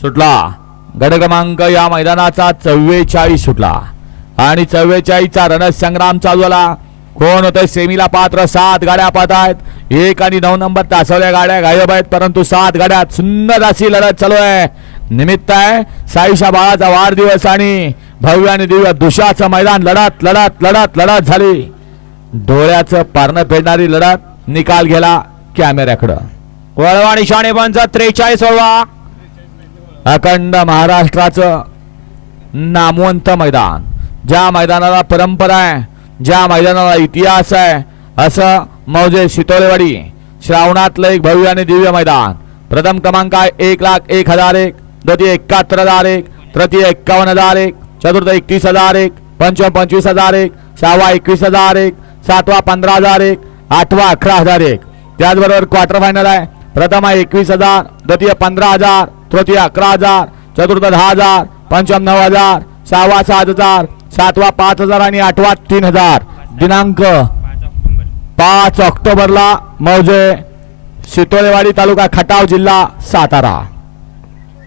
सुटला. गड क्रमांक या मैदानाचा चव्वेचाळीस सुटला. आणि चव्वेचाळीसचा रणसंग्राम चालू झाला. कोण होतं? सेमीला पात्र सात गाड्या पाहत आहेत एक आणि नऊ नंबर तासवल्या गाड्या गायब आहेत परंतु सात गाड्यात सुंदर अशी लढत चालू आहे. निमित्त आहे साईशा बाळाचा वाढदिवस आणि भव्य आणि दिव्य दुशाचं मैदान. लढत लढत लढत लढत झाली. डोळ्याचं पारणं फेडणारी लढत निकाल गेला कॅमेऱ्याकडं. वळवाणी शाणेबांचा त्रेचाळीस वळवा. अखंड महाराष्ट्राचं नामवंत मैदान. ज्या मैदानाला परंपरा आहे ज्या मैदानाला इतिहास आहे असं मौजे शितोलेवाडी श्रावणातलं एक भव्य आणि दिव्य मैदान. प्रथम क्रमांक आहे एक लाख एक हजार एक द्वितीय एकाहत्तर हजार एक तृतीय एक्कावन्न हजार एक चतुर्थ एकतीस हजार एक पंचम पंचवीस हजार एक सहावा एकवीस हजार एक सातवा पंधरा हजार एक आठवा अकरा हजार एक. त्याचबरोबर क्वार्टर फायनल आहे. प्रथम आहे एकवीस हजार द्वितीय पंधरा हजार तृतीय अकरा हजार चतुर्थ दहा हजार पंचम नऊ हजार सहावा सात हजार सातवा पाच हजार आणि आठवा तीन हजार. दिनांक पाच ऑक्टोबरला मौजे सितोळेवाडी तालुका खटाव जिल्हा सातारा.